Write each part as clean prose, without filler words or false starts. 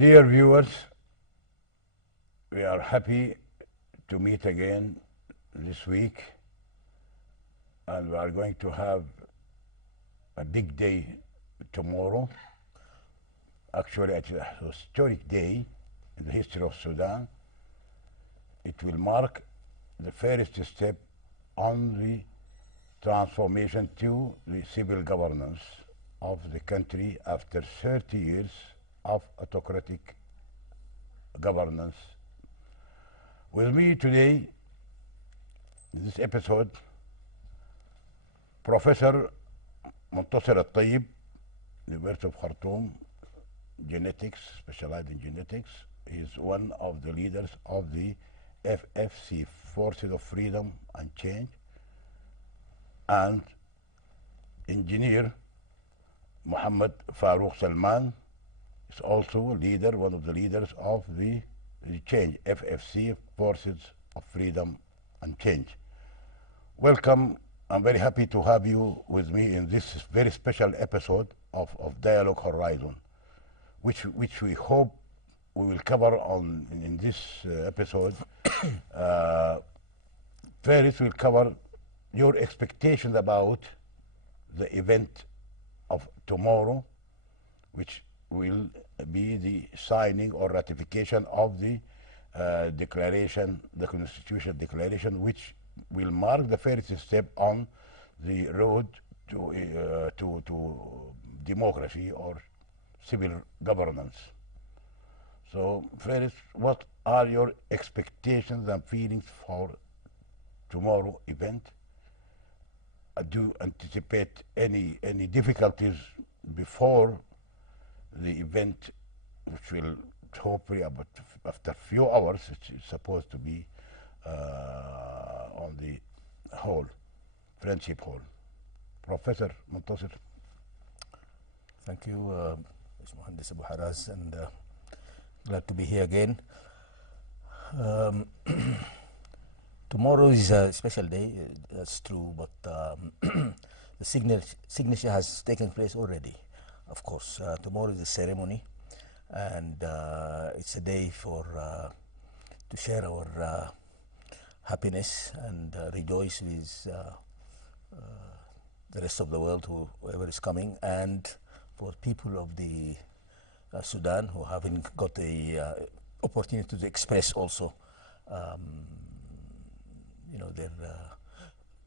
Dear viewers, we are happy to meet again this week, and we are going to have a big day tomorrow. Actually, it's a historic day in the history of Sudan. It will mark the first step on the transformation to the civil governance of the country after 30 years of autocratic governance. With me today in this episode, Professor Muntasir Al-Tayyib, University of Khartoum, genetics, specialized in genetics. He is one of the leaders of the FFC, Forces of Freedom and Change, and engineer Muhammad Farouk Salman is also leader, one of the leaders of the Change, FFC, Forces of Freedom and Change. Welcome. I'm very happy to have you with me in this very special episode of Dialogue Horizon, which we hope we will cover in this episode. First, we'll cover your expectations about the event of tomorrow, which will be the signing or ratification of the declaration, the Constitutional Declaration, which will mark the first step on the road to democracy or civil governance. So first, what are your expectations and feelings for tomorrow event? Do you anticipate any difficulties before the event, which will hopefully about after a few hours, it's supposed to be on the hall, Friendship Hall. Professor Muntasir. Thank you, Mohandes Abu Haraz, and glad to be here again. Tomorrow is a special day, that's true, but the signature has taken place already. Of course, tomorrow is a ceremony, and it's a day for to share our happiness and rejoice with the rest of the world, whoever is coming, and for people of the Sudan who haven't got the opportunity to express also, their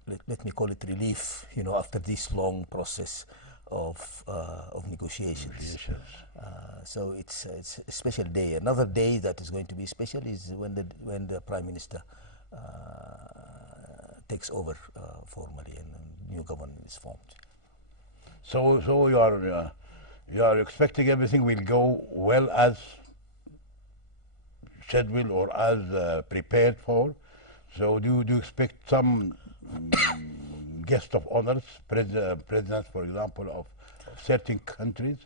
let me call it relief, after this long process of negotiations. So it's a special day. Another day that is going to be special is when the Prime Minister takes over formally and a new government is formed. So you are expecting everything will go well as scheduled or as prepared for. So do you expect some guest of honors, presidents, for example, of certain countries?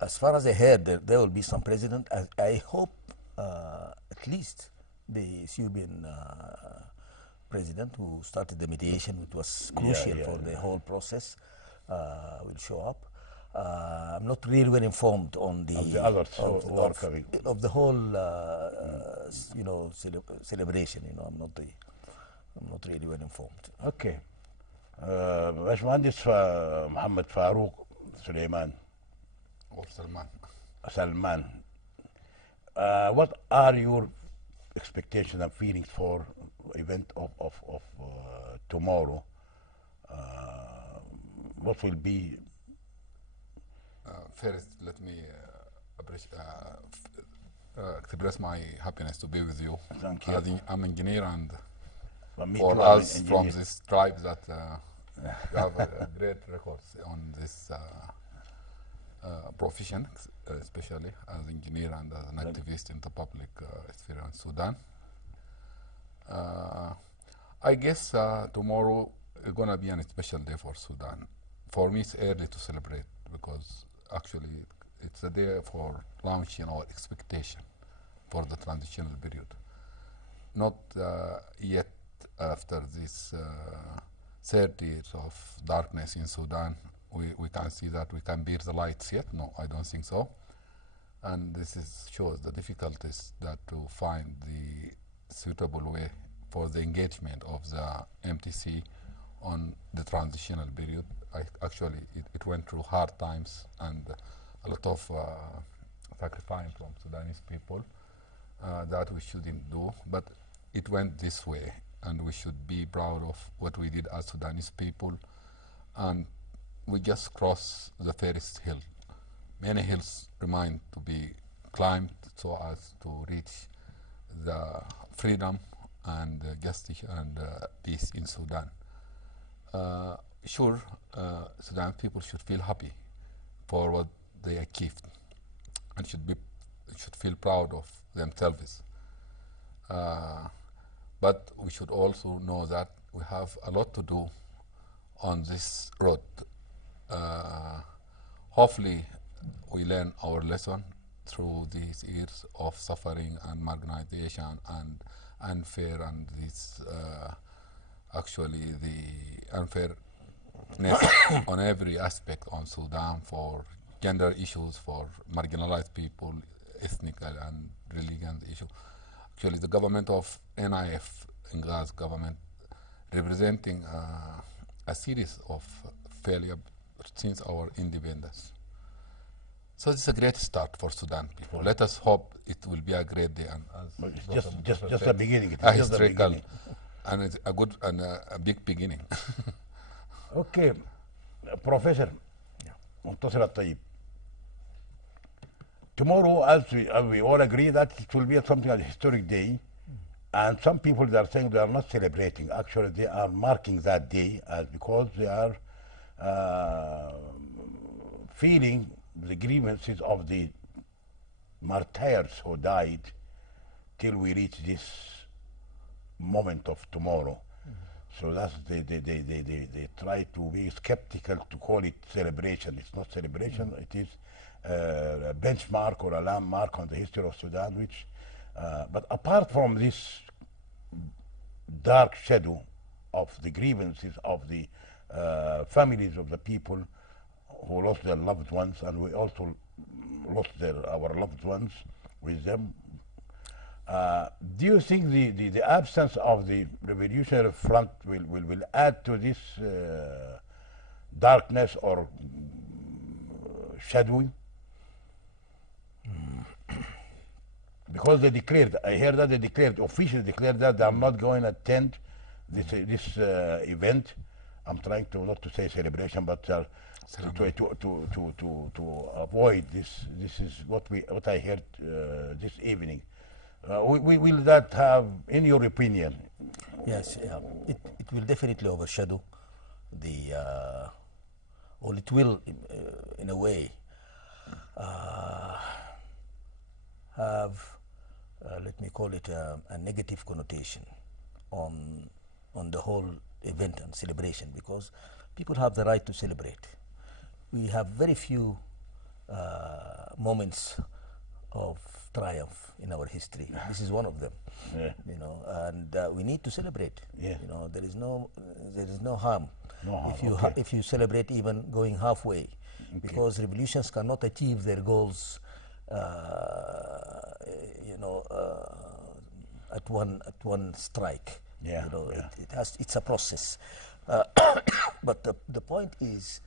As far as I heard, there will be some president. I hope at least the Ethiopian president who started the mediation, which was crucial for the whole process, will show up. I'm not really well informed on the others of the whole celebration. I'm not really well informed. Okay. باشمهندس محمد فاروق سليمان or Salman. What are your expectations and feelings for event of tomorrow? What will be? First, let me express my happiness to be with you. Thank you. I'm an engineer, and For us from this tribe that you have a great records on this profession, especially as an engineer and as an activist in the public sphere in Sudan. I guess tomorrow is going to be a special day for Sudan. For me, it's early to celebrate because actually it's a day for launching our expectation for the transitional period. Not yet after this 30 years of darkness in Sudan, we can see that we can bear the lights yet. No, I don't think so. and shows the difficulties that to find the suitable way for the engagement of the MTC on the transitional period. Actually, it went through hard times and a lot of sacrifice from Sudanese people that we shouldn't do, but it went this way, and we should be proud of what we did as Sudanese people. And we just crossed the first hill. Many hills remain to be climbed so as to reach the freedom and justice and peace in Sudan. Sure, Sudan people should feel happy for what they achieved and should feel proud of themselves. But we should also know that we have a lot to do on this road. Hopefully, we learn our lesson through these years of suffering and marginalization and unfair and this actually the unfairness on every aspect on Sudan for gender issues, for marginalized people, ethnic and religion issue. Actually, the government of NIF, Ngaz government, representing a series of failure since our independence. So it's a great start for Sudan people. Let us hope it will be a great day, and it's just a beginning. It's a just the historical, beginning. and it's a good and a big beginning. Okay, Professor منتصر الطيب. Tomorrow, as we all agree that it will be something like a historic day, and some people they are saying they are not celebrating. Actually, they are marking that day because they are feeling the grievances of the martyrs who died till we reach this moment of tomorrow. So that's they try to be skeptical to call it celebration. It's not celebration. It is a benchmark or a landmark on the history of Sudan. But apart from this dark shadow of the grievances of the families of the people who lost their loved ones, and we also lost our loved ones with them. Do you think the absence of the revolutionary front will add to this darkness or shadowing? Because they declared, I heard that they declared, officially declared that they are not going to attend this event. I'm trying to not to say celebration, but to avoid this. This is what I heard this evening. Will that have, in your opinion? Yes, it will definitely overshadow or it will, in a way, have, let me call it a negative connotation on the whole event and celebration, because people have the right to celebrate. We have very few moments of triumph in our history. This is one of them. Yeah. You know, and we need to celebrate. Yeah. You know, there is no harm. No harm, If you celebrate even going halfway, because revolutions cannot achieve their goals, you know, at one strike. Yeah, you know, yeah. it's a process. But the point is,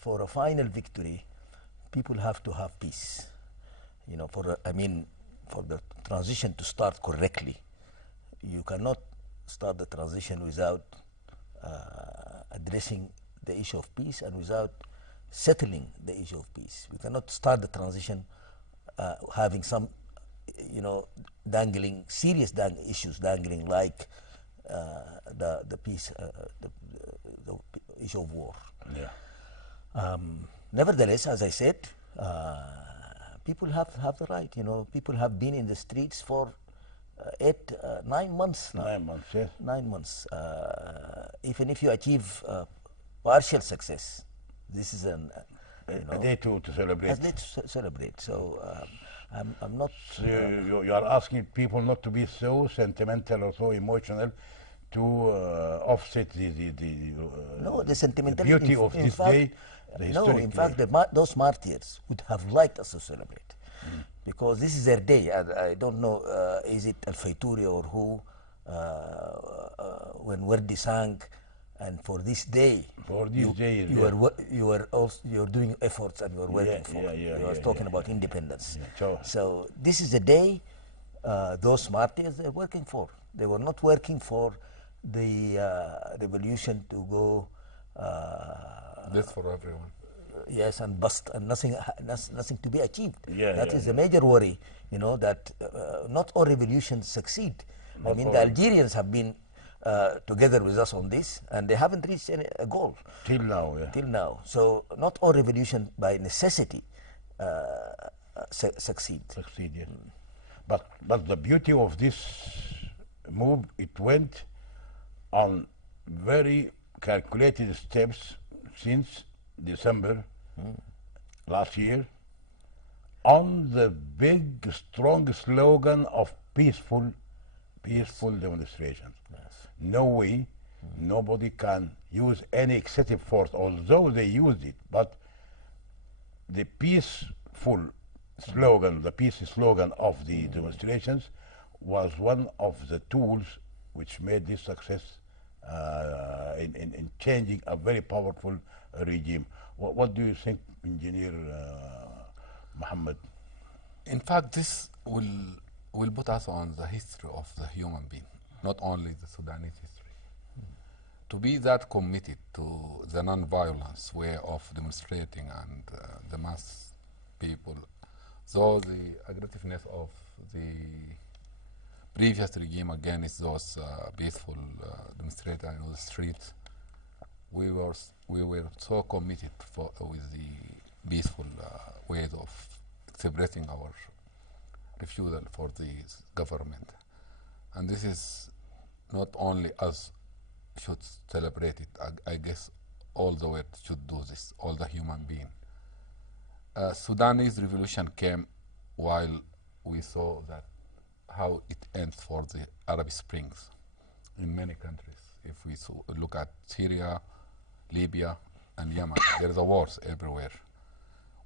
for a final victory, people have to have peace. You know, for the transition to start correctly, you cannot start the transition without addressing the issue of peace and without settling the issue of peace. We cannot start the transition having some, you know, serious issues dangling, like the peace, the issue of war. Yeah. Nevertheless, as I said, people have the right. You know, people have been in the streets for 9 months now. 9 months, yes. 9 months. Even if you achieve partial success, this is a day to celebrate. A day to celebrate. So I'm not. So you are asking people not to be so sentimental or so emotional to offset the beauty of this day. No, in fact, those martyrs would have liked us to celebrate. because this is their day. I don't know, is it Al Faituri or who, when Wardi sang, and for this day, For these days, you yeah. are also you're doing efforts and you're working for. yeah, You was yeah, talking yeah, about independence. So- So this is the day those martyrs they're working for. They were not working for the revolution to go. This for everyone. Yes, and bust, and nothing to be achieved. Yeah, That yeah, is yeah. a major worry, that not all revolutions succeed. I Not mean, all. the Algerians have been together with us on this, and they haven't reached a goal Till now, yeah. till now. So not all revolutions by necessity succeed. Succeed, yeah. But the beauty of this move, it went on very calculated steps since December last year on the big, strong slogan of peaceful demonstrations. No way, nobody can use any excessive force, although they used it, but the peaceful slogan, the peace slogan of the demonstrations was one of the tools which made this success in changing a very powerful regime. What do you think, Engineer Muhammad? In fact, this will put us on the history of the human being, not only the Sudanese history. To be that committed to the non-violence way of demonstrating and the mass people, though the aggressiveness of the previous regime against those peaceful demonstrators in the streets, we were so committed with the peaceful ways of expressing our refusal for the government. And this is not only us should celebrate it. I guess all the world should do this, all the human beings. Sudanese revolution came while we saw that how it ends for the Arab Springs in many countries. If we look at Syria, Libya, and Yemen, there is a wars everywhere.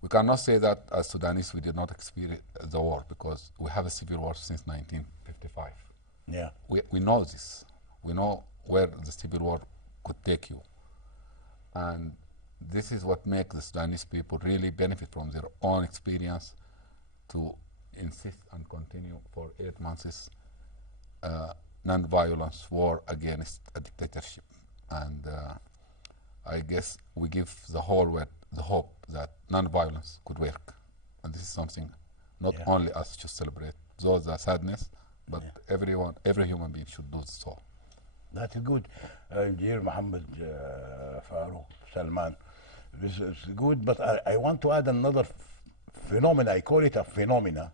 We cannot say that as Sudanese we did not experience the war because we have a civil war since 1955. Yeah. We know this. We know where the civil war could take you. And this is what makes the Sudanese people really benefit from their own experience to insist and continue for 8 months non-violence war against a dictatorship. And I guess we give the whole world the hope that non-violence could work. And this is something not only us should celebrate, those are sadness, but everyone, every human being should do so. That is good. Engineer Muhammad Farouk Salman. This is good, but I want to add another phenomena. I call it a phenomena,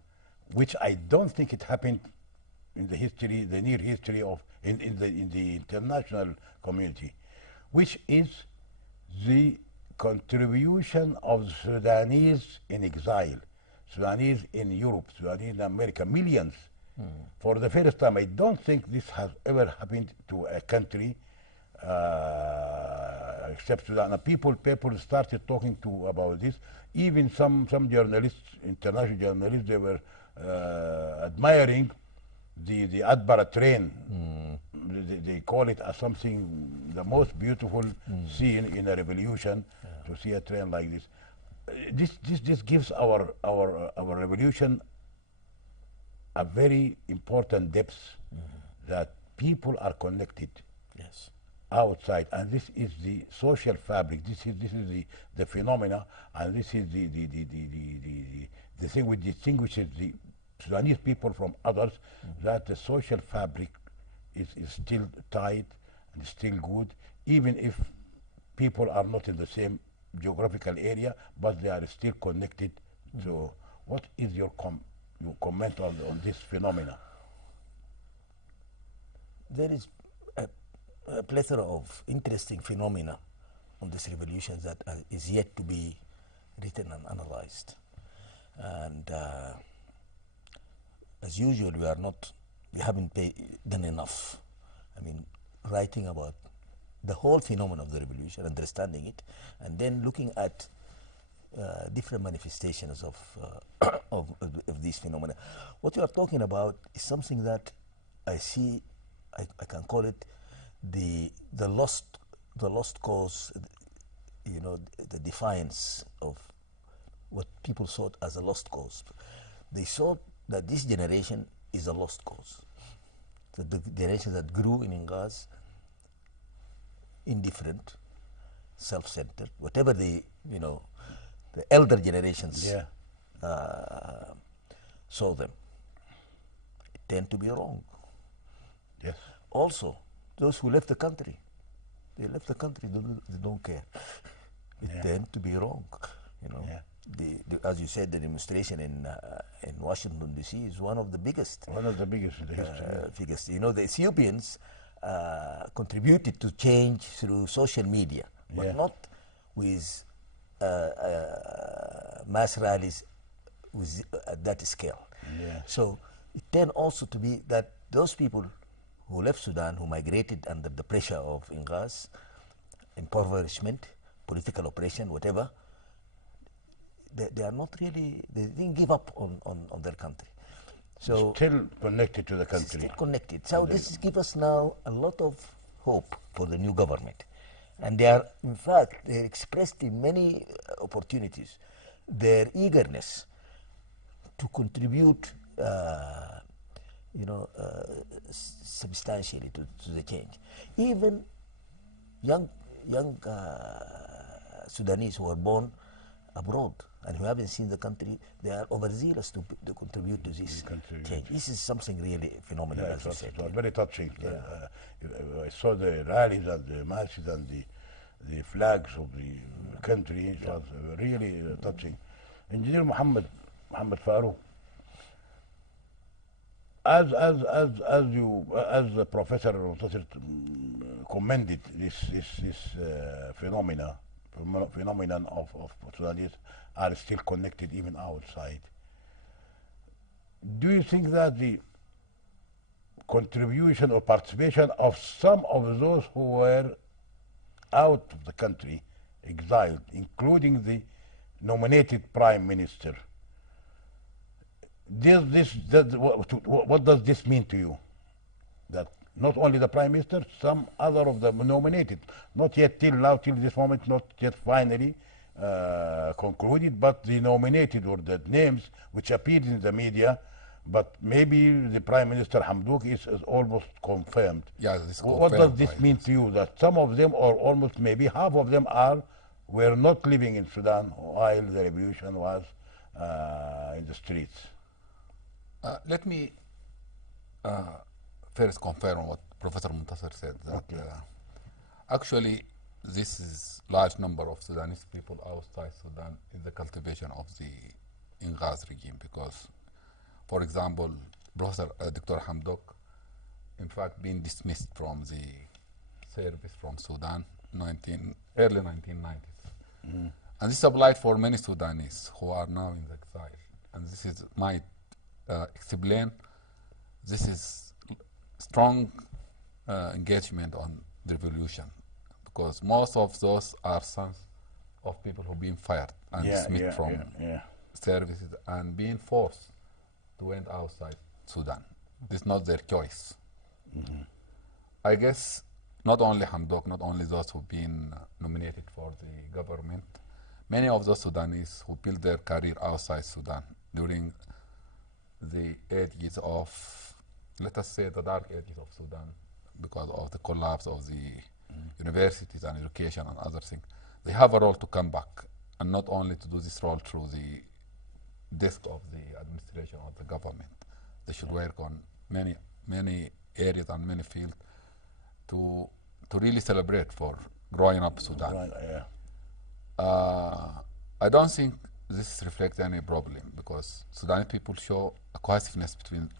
which I don't think it happened in the history, the near history of in the international community, which is the contribution of Sudanese in exile, Sudanese in Europe, Sudanese in America, millions. For the first time, I don't think this has ever happened to a country except Sudan. And people started talking about this. Even some journalists, international journalists, they were admiring the Adbara train. They call it as something, the most beautiful scene in a revolution, to see a train like this. This gives our revolution a very important depth, that people are connected outside, and this is the social fabric. This is the phenomena, and this is the thing which distinguishes the Sudanese people from others, that the social fabric is still tight and still good, even if people are not in the same geographical area, but they are still connected. So what is your comment on this phenomena? There is a plethora of interesting phenomena on this revolution that is yet to be written and analyzed. And as usual, we haven't done enough. I mean, writing about the whole phenomenon of the revolution, understanding it, and then looking at different manifestations of, of these phenomena. What you are talking about is something that I see, I can call it the lost cause, you know, the defiance of what people thought as a lost cause. They thought that this generation is a lost cause. The generation that grew in Ingaz, indifferent, self-centered, whatever the, you know, the elder generations saw them, tend to be wrong. Yes. Also, those who left the country, they left the country, they don't care. It tend to be wrong, you know. As you said, the demonstration in Washington D.C. is one of the biggest. One of the biggest in the history. Biggest. You know, the Ethiopians contributed to change through social media, but not with mass rallies with, at that scale. So it tend also to be that those people who left Sudan, who migrated under the pressure of Ingaz, impoverishment, political oppression, whatever, they are not really, they didn't give up on their country. So still connected to the country. Still connected. So this gives us now a lot of hope for the new government. And they are, in fact, they expressed in many opportunities their eagerness to contribute, you know, substantially to the change. Even young Sudanese who are born abroad and who haven't seen the country, they are overzealous to contribute to this change. This is something really phenomenal, as you said. It was very touching. I saw the rallies and the marches and the flags of the country. It was really touching. Engineer Muhammad Farouk, as the Professor Muntasir commended this phenomenon of Sudanese are still connected even outside. Do you think that the contribution or participation of some of those who were out of the country, exiled, including the nominated prime minister, what does this mean to you? That not only the prime minister, some other of the nominated, not yet till now, till this moment, not yet finally concluded, but the nominated or the names which appeared in the media, but maybe the Prime Minister Hamdouk is almost confirmed. Yeah, this What does this mean to you? That some of them, or almost maybe half of them, were not living in Sudan while the revolution was in the streets? Let me first confirm what Professor Muntasir said, that actually this is large number of Sudanese people outside Sudan in the cultivation of the Ingaz regime, because, for example, Professor Dr. Hamdok, in fact, being dismissed from the service from Sudan early 1990s. And this applied for many Sudanese who are now in exile. And this is might explain this is strong engagement on the revolution, because most of those are sons of people who've been fired and dismissed from services and being forced to went outside Sudan. This is not their choice. I guess not only Hamdok, not only those who've been nominated for the government, many of those Sudanese who built their career outside Sudan during the ages of, let us say, the dark ages of Sudan, because of the collapse of the universities and education and other things, they have a role to come back, and not only to do this role through the desk of the administration of the government. They should work on many areas and many fields to really celebrate for growing up Sudan. I don't think this reflects any problem, because Sudanese people show a cohesiveness between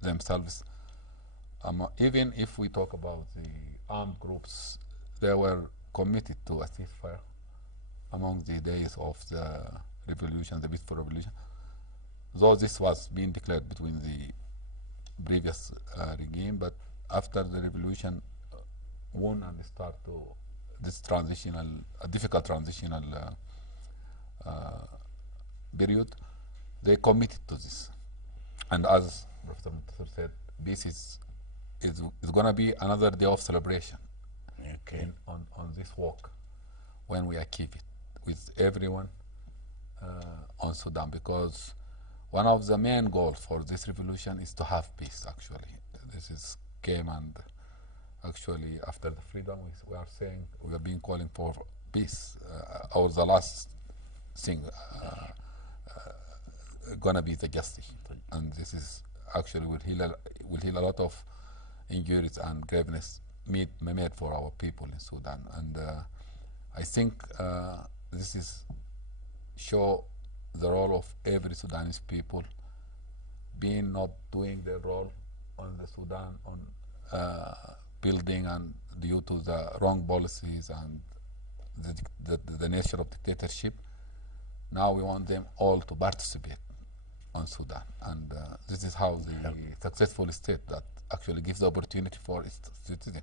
themselves. Even if we talk about the armed groups, they were committed to a ceasefire among the days of the revolution, the peaceful revolution, though this was being declared between the previous regime, but after the revolution won and start to this transitional, difficult transitional period, they committed to this. And as Professor Muntasir said, this is going to be another day of celebration Okay. on this walk when we achieve it with everyone on Sudan, because one of the main goals for this revolution is to have peace. Actually, this is came and actually after the freedom we are saying we have been calling for peace. Or the last thing gonna be the justice, and this is actually will heal a lot of injuries and graveness made for our people in Sudan. And I think this is show the role of every Sudanese people being not doing their role on the Sudan on building, and due to the wrong policies and the nature of dictatorship. Now we want them all to participate on Sudan, and this is how the successful state that actually gives the opportunity for its citizens.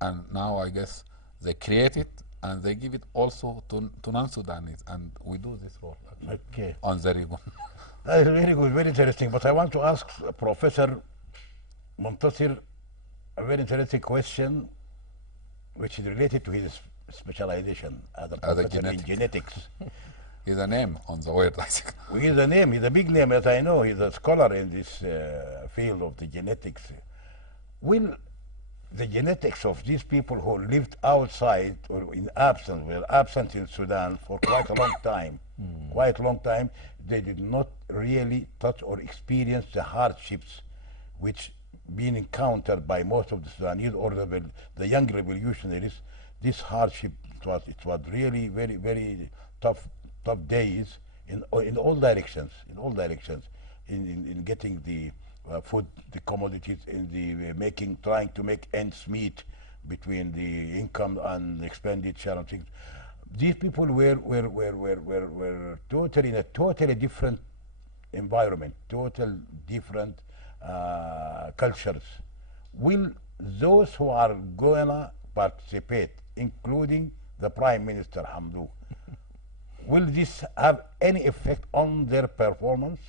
And now I guess they create it and they give it also to non-Sudanese, and we do this role Okay. on the region. Very good, very interesting. But I want to ask Professor Muntasir a very interesting question, which is related to his specialization as a professor in genetics. He's a name on the word, I think. He's a name, he's a big name, as I know. He's a scholar in this field of the genetics. Will the genetics of these people who lived outside or were absent in Sudan for quite a long time, they did not really touch or experience the hardships which been encountered by most of the Sudanese or the young revolutionaries. This hardship, it was really very, very tough days in all directions, in getting the food, the commodities, in the trying to make ends meet between the income and the expenditure and things. These people were totally in a totally different environment, total different cultures. Will those who are gonna participate, including the Prime Minister Hamdou, will this have any effect on their performance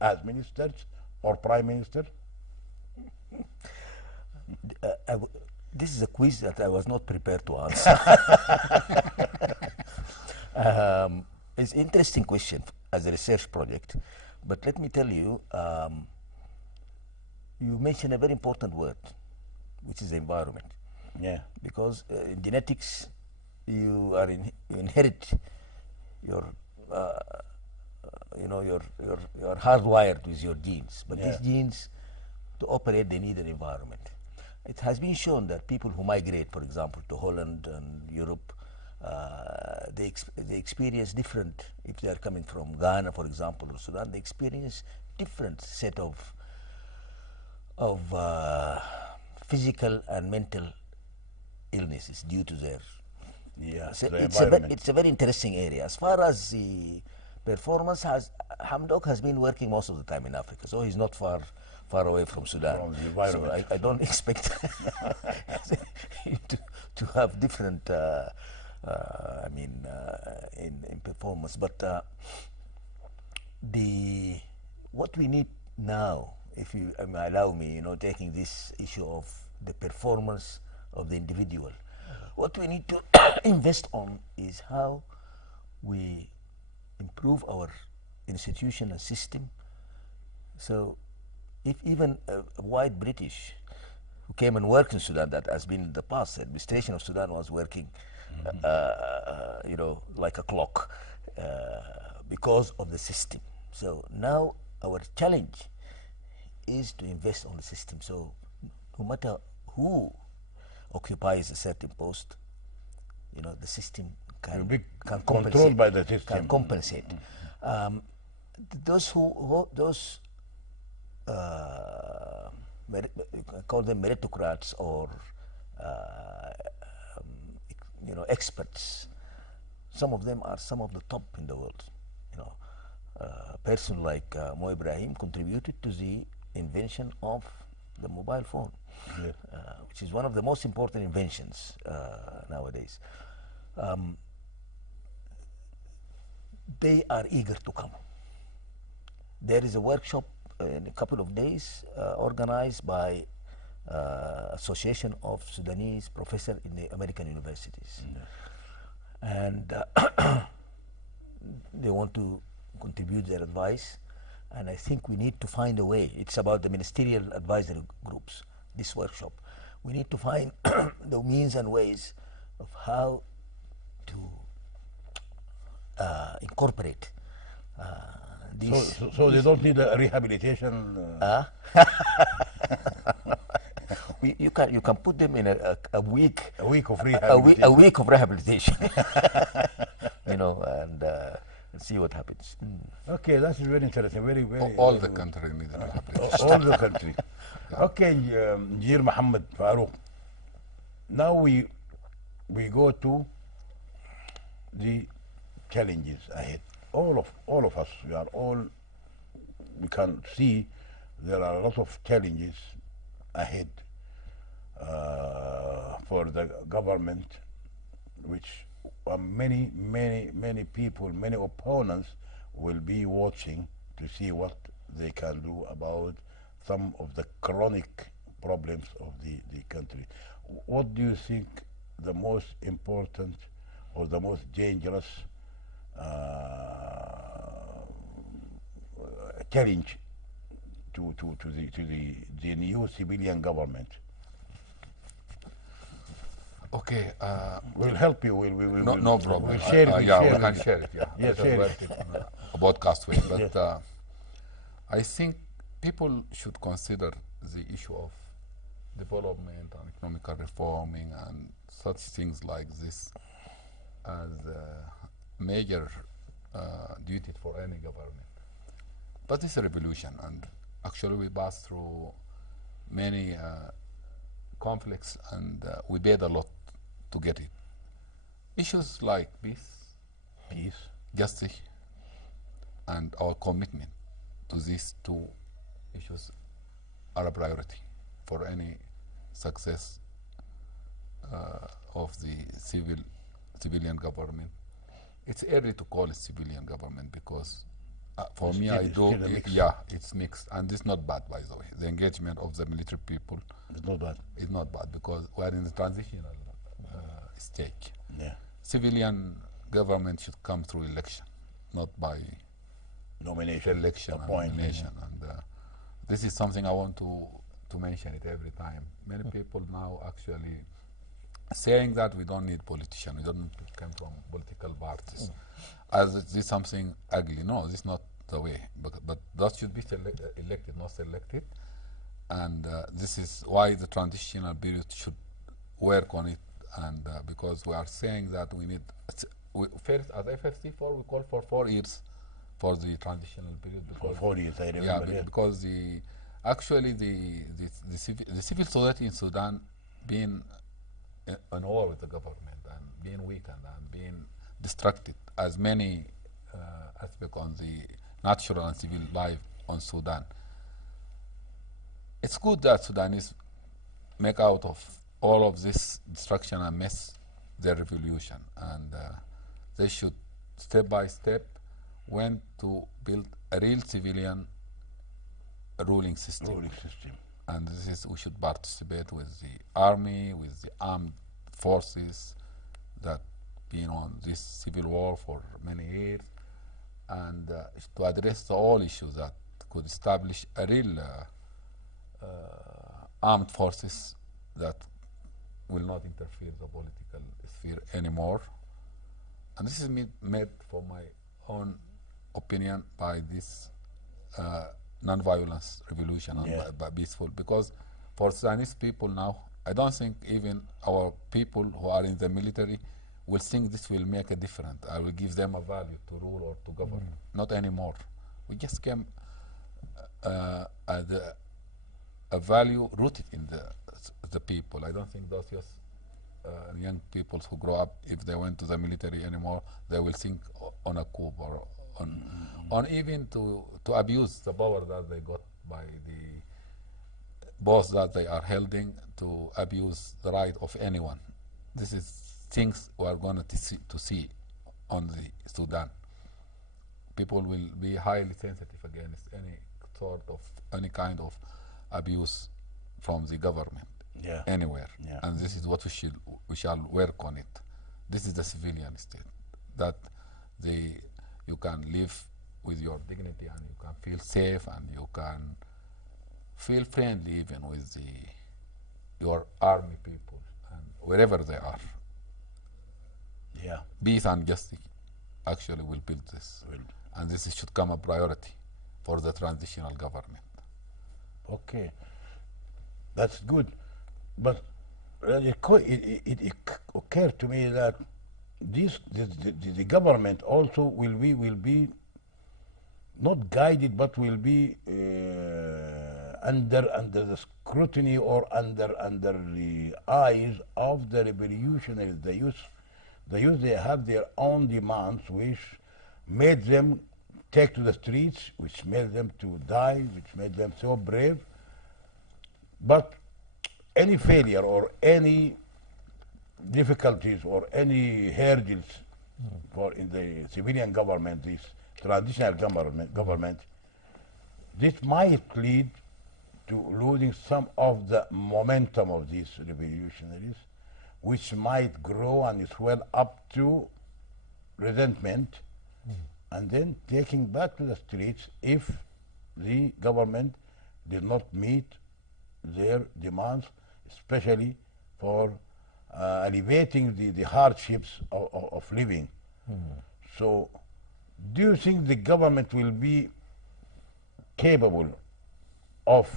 as ministers or prime minister? This is a quiz that I was not prepared to answer. It's an interesting question as a research project, but let me tell you, you mentioned a very important word, which is environment. Yeah. Because in genetics, you inherit your you're hardwired with your genes, but these genes, to operate, they need an environment. It has been shown that people who migrate, for example, to Holland and Europe, they experience different. If they are coming from Ghana, for example, or Sudan, they experience different set of physical and mental illnesses due to their So it's a very interesting area. As far as the performance, Hamdok has been working most of the time in Africa, so he's not far away from Sudan. From the environment. So I don't expect to have different, in performance. But what we need now, if you allow me, taking this issue of the performance of the individual, what we need to invest on is how we improve our institution and system. So if even a white British who came and worked in Sudan, that has been in the past, the administration of Sudan was working, like a clock because of the system. So now our challenge is to invest on the system. So no matter who occupies a certain post, the system can compensate. Controlled by the system. Can compensate. Those call them meritocrats or experts. Some of them are some of the top in the world. A person like Mo Ibrahim contributed to the invention of the mobile phone, which is one of the most important inventions nowadays. they are eager to come. There is a workshop in a couple of days organized by Association of Sudanese Professors in the American universities. And they want to contribute their advice, and I think we need to find a way. It's about the ministerial advisory groups, this workshop. We need to find the means and ways of how to incorporate these. So they don't need a rehabilitation. You can put them in a week. A week of rehabilitation. A week of rehabilitation. You know, and see what happens. Okay, that's very interesting. Very, very. All the country needs rehabilitation. All the country. Okay, Jir Mohammed Farouk. Now we go to the challenges ahead. All of us, we can see there are a lot of challenges ahead for the government, which many people, many opponents will be watching to see what they can do about some of the chronic problems of the country. What do you think the most important or the most dangerous challenge to the new civilian government? Okay. We'll help you. No problem. We'll share it. We can share it. Yeah, Yeah, share it. A podcast way. But I think people should consider the issue of development and economical reforming and such things like this as a major duty for any government. But it's a revolution, and actually we passed through many conflicts, and we paid a lot to get it. Issues like peace, justice, and our commitment to these two issues are a priority for any success of the civilian government. It's early to call it civilian government because for It's me, still- I it's do. still a mix. Yeah, it's mixed, and it's not bad, by the way. The engagement of the military people It's not bad. is not bad because we are in the transitional stage. Yeah. Civilian government should come through election, not by Nomination. election and appointment. nomination. And this is something I want to mention it every time. Many people now actually saying that we don't need politicians, we don't need to come from political parties, as it is something ugly. No, this is not the way. But that should be elected, not selected. And this is why the transitional period should work on it. And because we are saying that we need, first as FFC4, we call for 4 years for the transitional period. For Because 4 years, I remember. yeah, because the civil society in Sudan being in war with the government and being weakened and being distracted as many aspects on the natural and civil life on Sudan. It's good that Sudanese make out of all of this destruction and mess their revolution, and they should step by step want to build a real civilian ruling system. And this is, we should participate with the army, with the armed forces that been on this civil war for many years, and to address all issues that could establish a real armed forces that will not interfere the political sphere anymore. And this is made for my own opinion by this non-violence revolution and by peaceful, because for Sudanese people now, I don't think even our people who are in the military will think this will make a difference. I will give them a value to rule or to govern. Not anymore. We just came a value rooted in the people. I don't think those young people who grow up, if they went to the military anymore, they will think on a coup or on even to abuse the power that they got by the boss that they are holding, to abuse the right of anyone. This is things we are going to see on the Sudan. people will be highly sensitive against any kind of abuse from the government Yeah. anywhere. Yeah. And this is what we shall work on it. This is the civilian state, that you can live with your dignity and you can feel safe and you can feel friendly even with your army people and wherever they are. Yeah. Peace and justice actually will build this. And this should come a priority for the transitional government. Okay. That's good. But it occurred to me that the government also will be not guided, but will be under the scrutiny or under the eyes of the revolutionaries, the youth. The youth, they have their own demands, which made them take to the streets, which made them to die, which made them so brave. But any failure or any difficulties or any hurdles for in the civilian government, this traditional government, this might lead to losing some of the momentum of these revolutionaries, which might grow and swell up to resentment, and then taking back to the streets if the government did not meet their demands, especially for alleviating the hardships of living. So, do you think the government will be capable of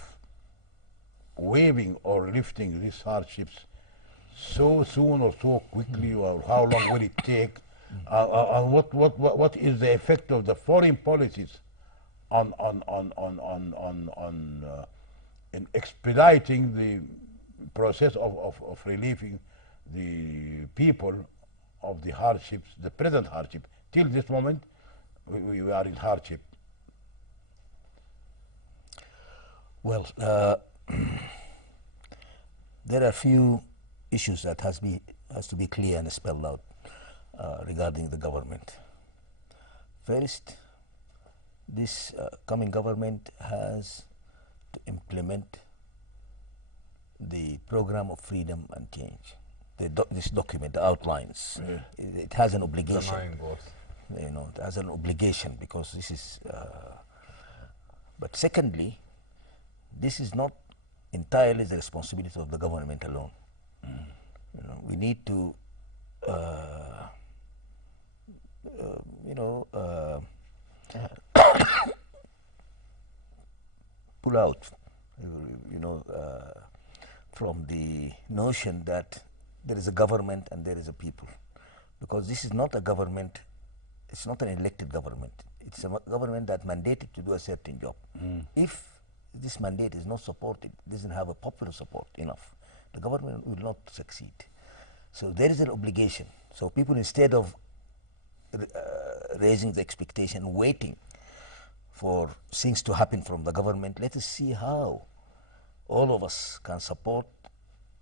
waiving or lifting these hardships so soon or so quickly, or how long will it take? And what is the effect of the foreign policies on in expediting the process of relieving the people of the hardships, the present hardship? Till this moment, we are in hardship. Well, there are few issues that has to be clear and spelled out regarding the government. First, this coming government has to implement the program of freedom and change. This document, the outlines, it has an obligation. The 9 goals. You know, it has an obligation because this is. But secondly, this is not entirely the responsibility of the government alone. You know, we need to, pull out, from the notion that there is a government and there is a people, because this is not a government. It's not an elected government. It's a government that mandated to do a certain job. If this mandate is not supported, doesn't have a popular support enough, the government will not succeed. So there is an obligation. So people, instead of raising the expectation, waiting for things to happen from the government, let us see how all of us can support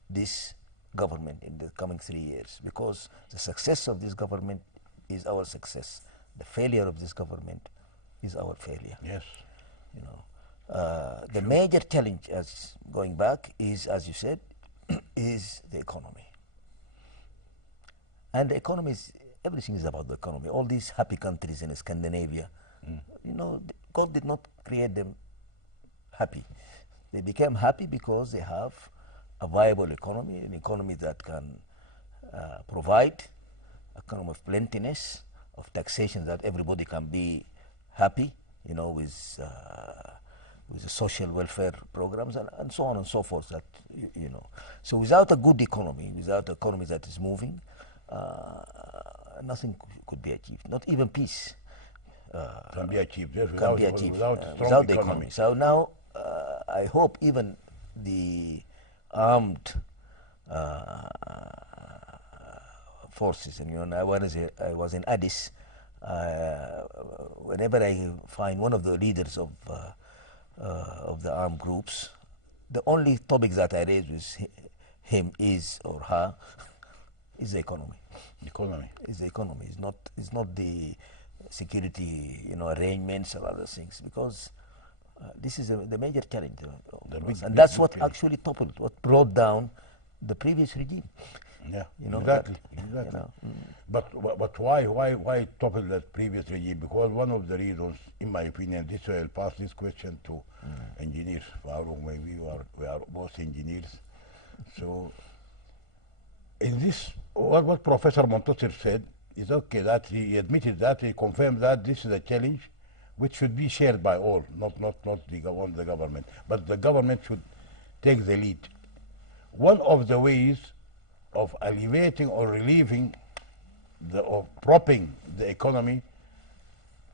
this government in the coming 3 years, because the success of this government is our success. The failure of this government is our failure. Yes. You know, the major challenge, as going back, is, as you said, is the economy. And the economy is, everything is about the economy. All these happy countries in Scandinavia, you know, God did not create them happy. They became happy because they have a viable economy, an economy that can provide a kind of plentiness, of taxation, that everybody can be happy, you know, with the social welfare programs and so on and so forth. That you know, so without a good economy, without an economy that is moving, nothing could be achieved. Not even peace Can be achieved. Yes, can be achieved strong the economy. So now, I hope even the armed forces, and you know, I was in Addis. Whenever I find one of the leaders of the armed groups, the only topic that I raise with him is, or her, is the economy. Economy. Is the economy. It's not the security, arrangements and other things, because this is the major challenge of The us. big- And big- that's big what challenge. actually toppled, what brought down the previous regime. Yeah, that, exactly. mm. But why topple that previous regime? Because one of the reasons, in my opinion, this I'll pass this question to engineers. Farouk, maybe we are both engineers. So in this, what Professor Montasir said is okay. That he admitted that, he confirmed that this is a challenge which should be shared by all, not the government, but the government should take the lead. One of the ways of alleviating or relieving or propping the economy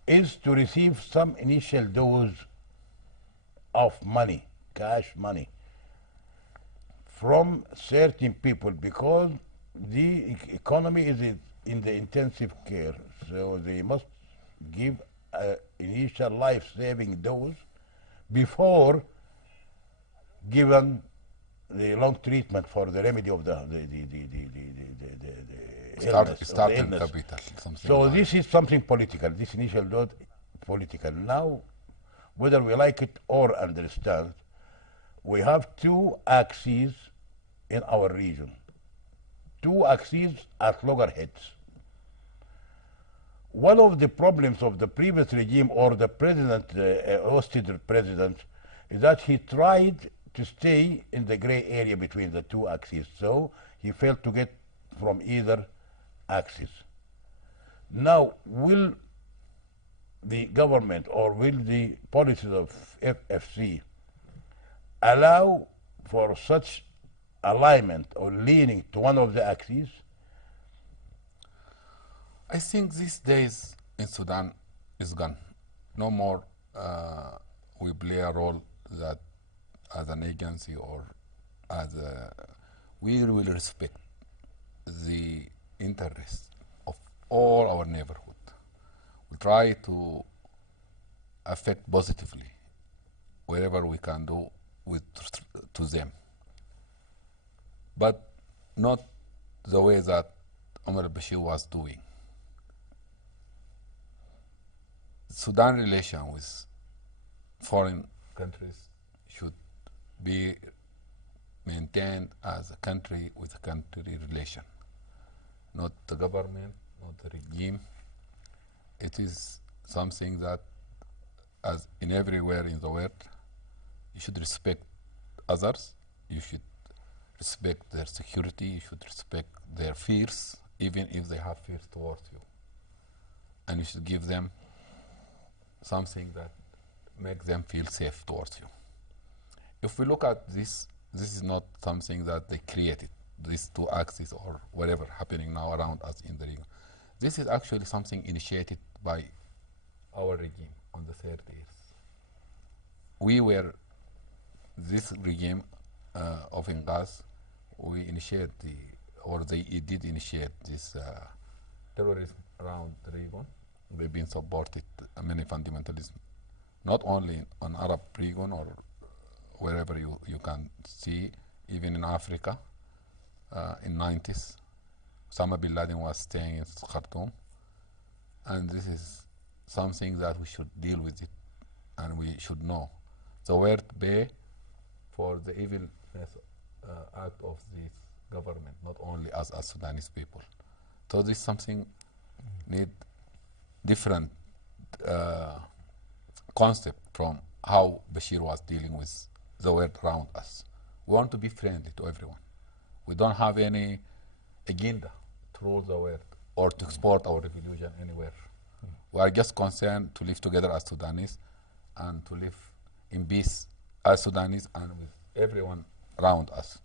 is to receive some initial dose of money, cash money, from certain people, because the economy is in the intensive care, so they must give an initial life-saving dose before given the long treatment for the remedy of the illness. Starting Illness. capital, something So like this is something political. This initial dose, political. Now, whether we like it or understand, we have two axes in our region. Two axes at loggerheads. One of the problems of the previous regime or the president, hosted president, is that he tried to stay in the gray area between the two axes. So he failed to get from either axis. Now, will the government or will the policies of FFC allow for such alignment or leaning to one of the axes? I think these days in Sudan is gone. No more we play a role that as an agency or as a, we will respect the interests of all our neighborhood. We try to affect positively wherever we can do with to them, but not the way that Omar al-Bashir was doing. Sudan relation with foreign countries should be maintained as a country with a country relation, not the government, not the regime. It is something that, as in everywhere in the world, you should respect others, you should respect their security, you should respect their fears, even if they have fears towards you. And you should give them something that makes them feel safe towards you. If we look at this, this is not something that they created, these two axes or whatever happening now around us in the region. This is actually something initiated by our regime on the 30s. We were, this regime of Ingas, we initiated or they did initiate this terrorism around the region. They've been supported many fundamentalism, not only on Arab region or wherever you can see, even in Africa. In 90s, Osama bin Laden was staying in Khartoum, and this is something that we should deal with it, and we should know. The word pay for the evilness act of this government, not only us as Sudanese people. So this is something need different concept from how Bashir was dealing with the world around us. We want to be friendly to everyone. We don't have any agenda to rule the world or to export our revolution anywhere. We are just concerned to live together as Sudanese and to live in peace as Sudanese and with everyone around us.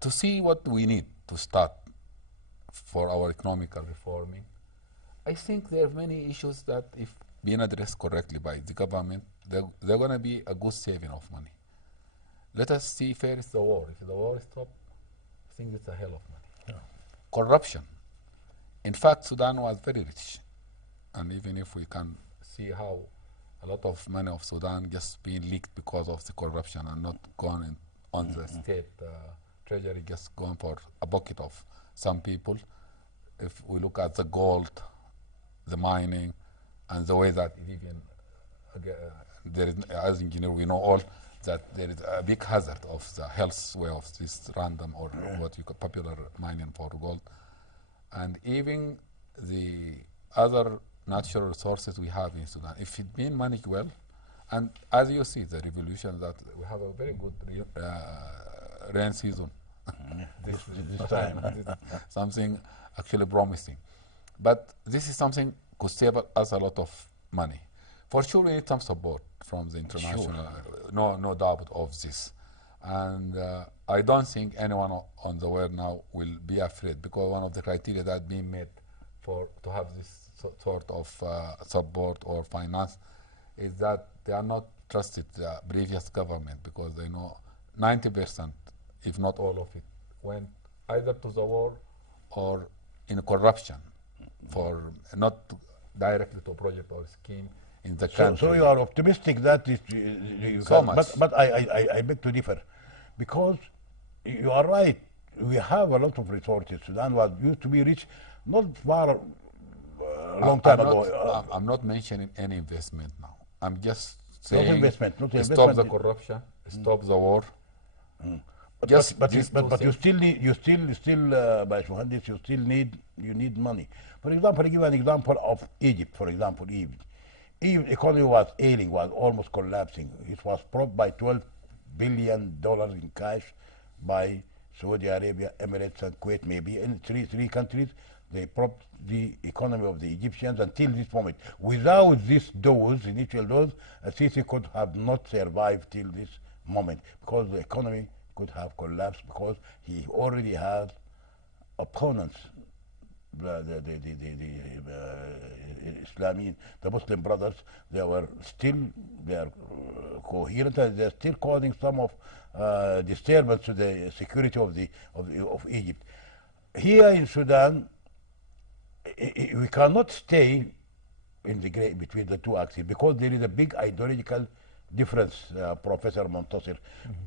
To see what we need to start for our economical reforming, I think there are many issues that if being addressed correctly by the government, they're going to be a good saving of money. Let us see first the war. If the war is stopped, I think it's a hell of money. Yeah. Corruption. In fact, Sudan was very rich. And even if we can see how a lot of money of Sudan just being leaked because of the corruption and not gone on the state treasury, just gone for a bucket of some people, if we look at the gold, the mining, and the way that even there is, as engineer, we know all that there is a big hazard of the health way of this random or what you call popular mining for gold, and even the other natural resources we have in Sudan, if it been managed well, and as you see, the revolution that we have a very good rain season. This time. Something actually promising. But this is something could save us a lot of money. For sure, we need some support from the international. No doubt of this. And I don't think anyone on the world now will be afraid, because one of the criteria that being made for to have this sort of support or finance is that they are not trusted the previous government, because they know 90%, if not all of it, went either to the war or in corruption, for not directly to project or scheme in the country. So you are optimistic that you So can, much. but I beg to differ, because you are right. We have a lot of resources. Sudan was used to be rich, not far long time ago. I'm not mentioning any investment now. I'm just Not saying investment, not stop investment. the corruption, stop the war. But you these two things. still need, Bash Mohandes, you need money. For example, I give an example of Egypt. For example, Egypt economy was ailing, was almost collapsing. It was propped by $12 billion in cash by Saudi Arabia, Emirates, and Kuwait. Maybe in three countries, they propped the economy of the Egyptians until this moment. Without these initial dose, Sisi could have not survived till this moment, because the economy could have collapsed, because he already has opponents, the Islami, the Muslim brothers. They are coherent, and they are still causing some of disturbance to the security of Egypt. Here in Sudan, we cannot stay in the gray between the two axes, because there is a big ideological difference, Professor Montasir,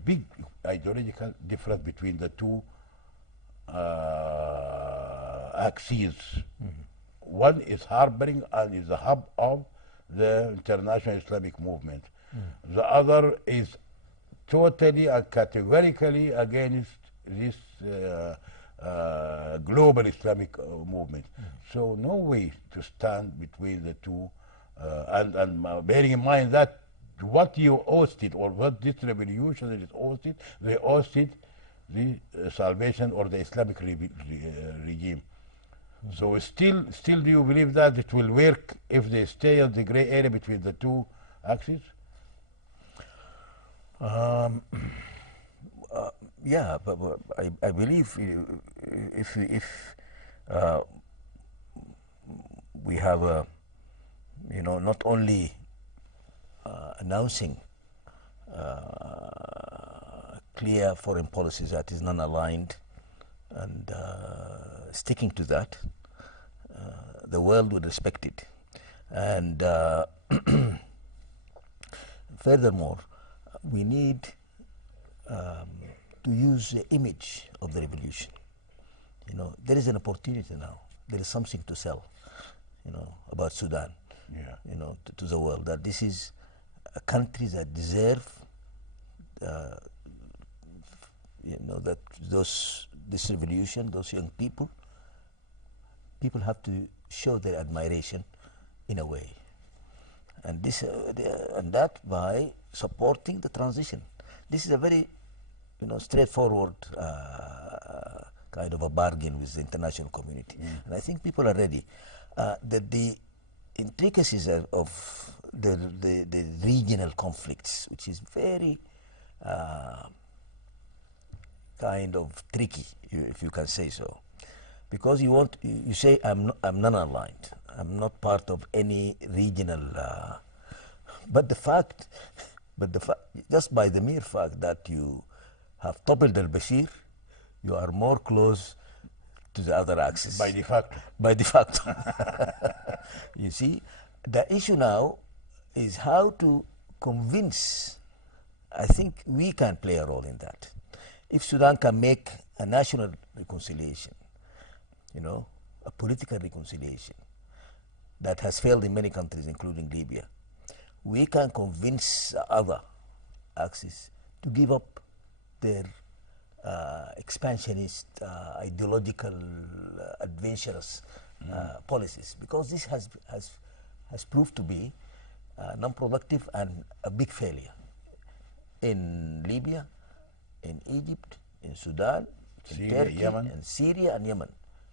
big ideological difference between the two axes. One is harboring and is the hub of the international Islamic movement. The other is totally and categorically against this global Islamic movement. So no way to stand between the two, and bearing in mind that what you hosted, or what this revolution is hosted, they hosted the salvation or the Islamic regime. So still do you believe that it will work if they stay in the gray area between the two axes? Yeah, but I believe if we have a, not only announcing clear foreign policies that is non-aligned and sticking to that, the world would respect it. And furthermore, we need to use the image of the revolution. There is an opportunity now. There is something to sell, about Sudan, to the world, that this is a country that deserve, that this revolution, those young people have to show their admiration in a way, and that by supporting the transition. This is a very, straightforward kind of a bargain with the international community, and I think people are ready. That the intricacies of the regional conflicts, which is very kind of tricky, if you can say so, because you say I'm non-aligned, I'm not part of any regional, but the fact, just by the mere fact that you have toppled al-Bashir, you are more close to the other axis. By de facto. By de facto. You see, the issue now is how to convince. I think we can play a role in that. If Sudan can make a national reconciliation, a political reconciliation that has failed in many countries, including Libya, we can convince the other axis to give up their expansionist, ideological, adventurous policies, because this has proved to be non-productive and a big failure in Libya, in Egypt, in Sudan, in Syria, Turkey, Yemen. and Syria and Yemen.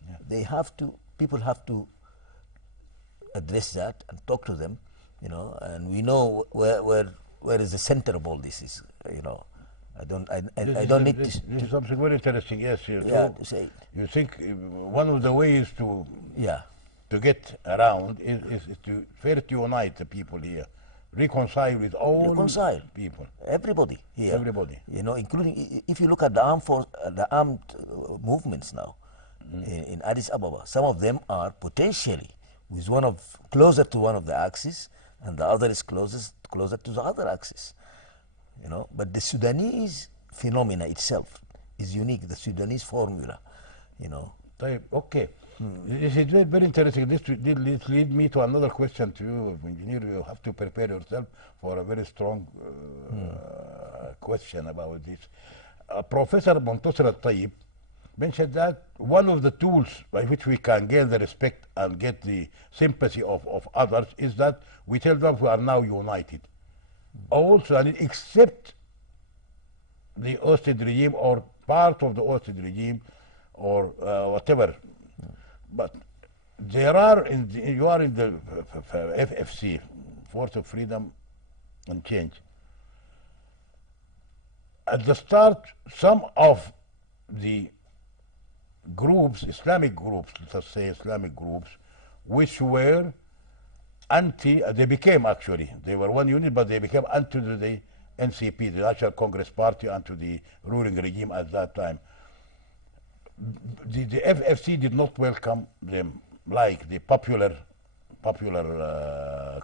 Yeah. They have to, people have to address that and talk to them, you know, and we know where is the center of all this is, you know. I don't need this to is something very interesting. Yes, you, yeah, so to say, you think one of the ways yeah, to get around is to first unite the people here, reconcile with all reconcile people, everybody here, everybody. you know, including if you look at the armed movements now in Addis Ababa, some of them are potentially with closer to one of the axes, and the other is closer to the other axis, you know. But the Sudanese phenomena itself is unique. The Sudanese formula, you know. Okay. This is very, very interesting. This leads me to another question to you, engineer. You have to prepare yourself for a very strong question about this. Professor Montasser Al-Tayyib mentioned that one of the tools by which we can gain the respect and get the sympathy of others is that we tell them we are now united. Also, and accept the hostage regime or part of the hostage regime or whatever. But there are, you are in the FFC, Force of Freedom and Change. At the start, some of the groups, Islamic groups, let's say Islamic groups, which were they became actually, they were one unit, but they became anti the NCP, the National Congress Party, and to the ruling regime at that time. The FFC did not welcome them like the popular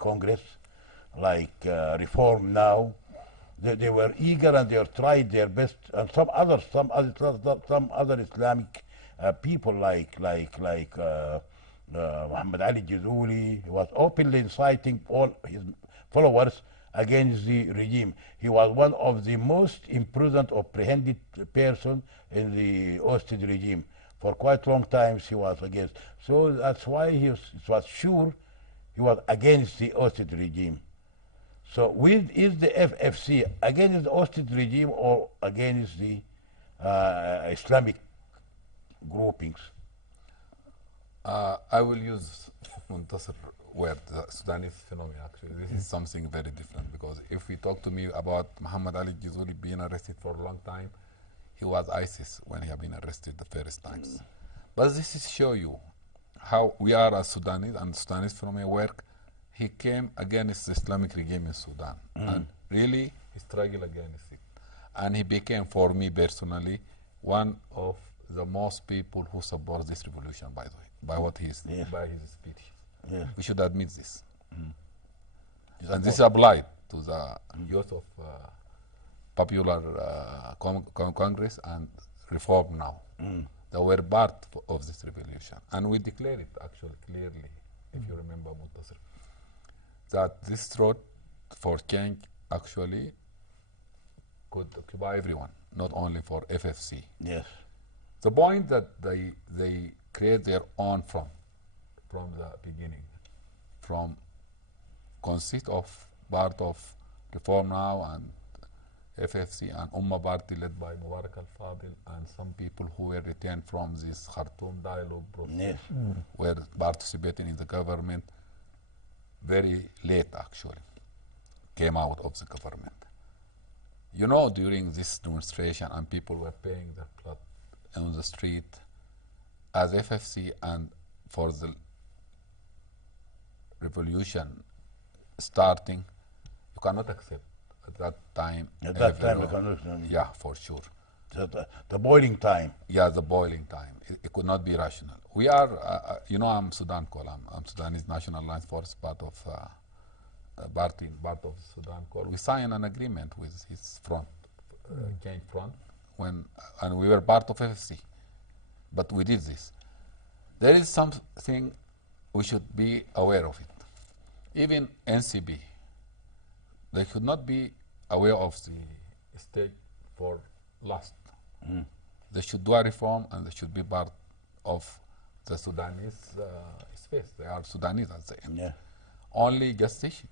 Congress, like Reform Now. They were eager and they tried their best, and some other Islamic people like Muhammad Ali Jizuli was openly inciting all his followers against the regime. He was one of the most imprisoned or apprehended person in the hostage regime. For quite long times he was against. So that's why he was sure he was against the hostage regime. So is the FFC against the hostage regime or against the Islamic groupings? I will use Muntasir word, the Sudanese phenomenon. Actually, this is something very different, because if we talk to me about Muhammad Ali Jizuli being arrested for a long time, he was ISIS when he had been arrested the first times. But this is show you how we are as Sudanese, and Sudanese phenomenon work. He came against the Islamic regime in Sudan, and really he struggled against it. And he became, for me personally, one of the most people who support this revolution, by the way, by what he is, by his speech. Yeah. We should admit this. And this applied to the youth of Popular Congress and Reform Now. They were part of this revolution. And we declared it actually clearly, if you remember, Muntasir, that this road for change actually could occupy everyone, not only for FFC. Yes. The point that they create their own from the beginning, from consist of part of Reform Now and FFC and Ummah Party led by Mubarak al-Fadil and some people who were retained from this Khartoum dialogue process, were participating in the government very late actually, came out of the government. You know, during this demonstration and people were paying their blood on the street, as FFC and for the revolution starting, you cannot accept at that time. At that time, you cannot. Yeah, for sure. The boiling time. Yeah, the boiling time. It could not be rational. We are, you know, I'm Sudan Call. I'm Sudanese National Alliance Force, part of party, part of Sudan Call. We signed an agreement with his front, Change Front, and we were part of FFC. But we did this. There is something we should be aware of it. Even NCB, they should not be aware of the state for last. They should do a reform and they should be part of the Sudanese space. They are Sudanese at the end. Yeah. Only justice,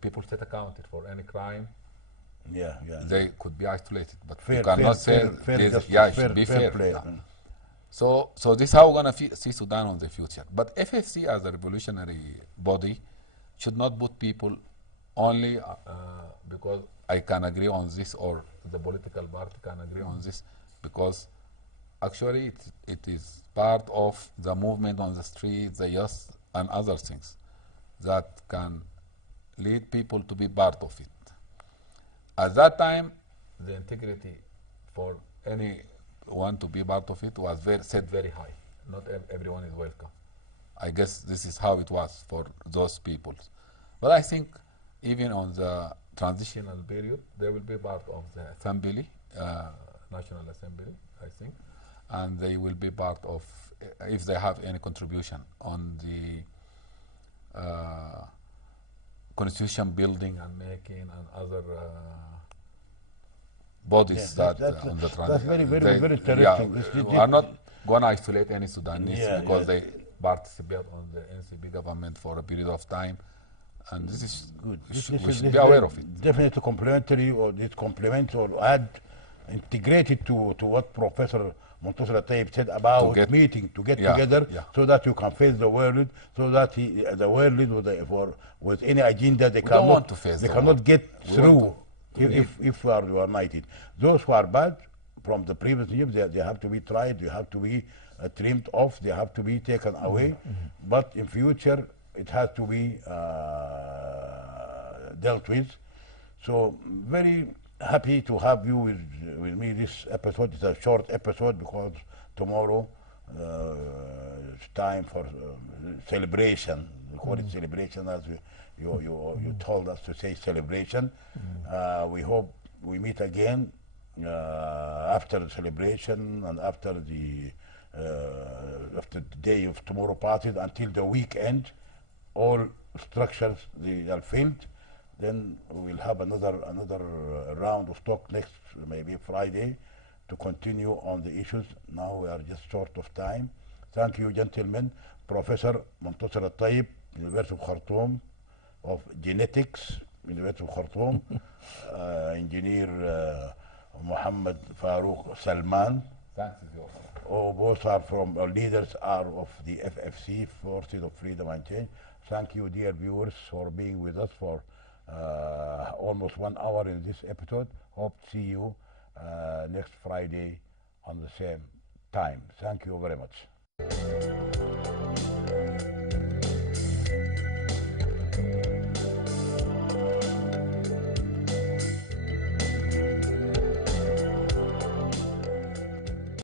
people set accounted for any crime, Yeah. they could be isolated. But Fair, you cannot fair, say, fair this- justice, yeah, it fair- should be fair fair. play. Yeah. So this is how we're going to see Sudan in the future. But FFC as a revolutionary body should not put people only because I can agree on this or the political party can agree on this, because actually it is part of the movement on the streets, the youth and other things that can lead people to be part of it. At that time, the integrity for anyone to be part of it was set very high. Not everyone is welcome. I guess this is how it was for those people. But I think even on the transitional period, they will be part of the assembly, National Assembly, I think, and they will be part of, if they have any contribution on the constitution building and making and other bodies that's on the that's very, very, they- very yeah, interesting. we are not going to isolate any Sudanese Yeah, because yeah. they participate on the NCB government for a period of time, and this is Good. we This should is be aware of it. Definitely complementary, or it complements or add, integrated to what Professor Montasser Tayyip said about get- meeting, to get yeah, together, yeah. so that you can face the world, so that the world with any agenda they We don't cannot, want to face they the cannot world. get We through want to if we are united. Those who are bad from the previous regime, they have to be tried, they have to be trimmed off, they have to be taken away. But in future, it has to be dealt with. So very happy to have you with me this episode. It's a short episode because tomorrow it's time for celebration. We call it celebration, as you told us to say celebration. We hope we meet again after the celebration and after the day of tomorrow passes until the weekend. All structures they are filled. Then we'll have another round of talk next, maybe Friday, to continue on the issues. Now we are just short of time. Thank you, gentlemen. Professor Montasser Tayyip, University of Khartoum, of Genetics, University of Khartoum, Engineer Muhammad Farouk Salman. Thanks, yours. Both are from leaders are of the FFC, Forces of Freedom and Change. Thank you, dear viewers, for being with us for almost 1 hour in this episode. Hope to see you next Friday on the same time. Thank you very much.